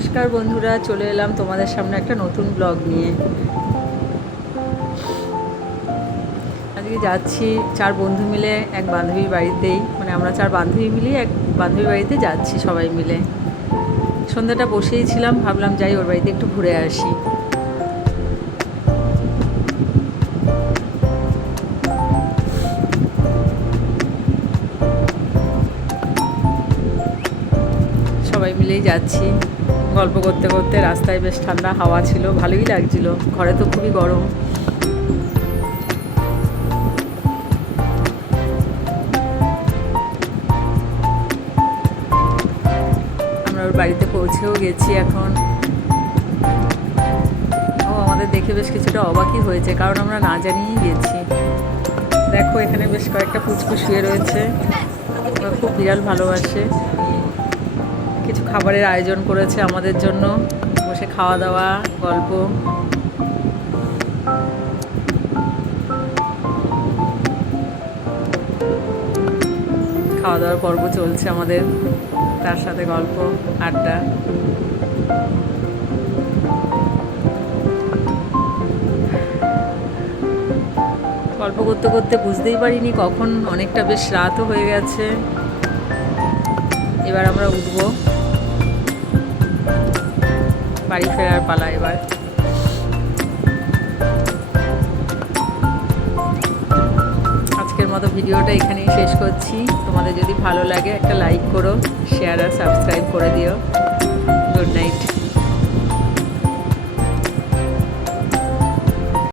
নমস্কার বন্ধুরা, চলে এলাম তোমাদের সামনে একটা নতুন ব্লগ নিয়ে। আজকে যাচ্ছি চার বন্ধু মিলে এক বান্ধবীর বাড়িতেই, মানে আমরা চার বান্ধবী মিলে এক বান্ধবীর বাড়িতে যাচ্ছি সবাই মিলে। সন্ধ্যাটা বসেই ছিলাম, ভাবলাম যাই ওর বাড়িতে একটু ঘুরে আসি। সবাই মিলেই যাচ্ছি, গল্প করতে করতে। রাস্তায় বেশ ঠান্ডা হাওয়া ছিল, ভালোই লাগছিল। ঘরে তো খুবই গরম। আমরা ওর বাড়িতে পৌঁছেও গেছি এখন। ও আমাদের দেখে বেশ কিছুটা অবাকই হয়েছে, কারণ আমরা না জানিয়েই গেছি। দেখো এখানে বেশ কয়েকটা পুচকু শুয়ে রয়েছে, ওরা খুব বিড়াল ভালোবাসে। কিছু খাবারের আয়োজন করেছে আমাদের জন্য, বসে খাওয়া দাওয়া, গল্প। খাওয়া দাওয়ার পর্ব চলছে আমাদের, তার সাথে গল্প, আড্ডা। গল্প করতে করতে বুঝতেই পারিনি কখন অনেকটা বেশ রাতও হয়ে গেছে। এবার আমরা উঠবো, বাড়ি ফেরার পালা এবার। আজকের মতো ভিডিওটা এখানেই শেষ করছি। তোমাদের যদি ভালো লাগে একটা লাইক করো, শেয়ার আর সাবস্ক্রাইব করে দিও। Good night.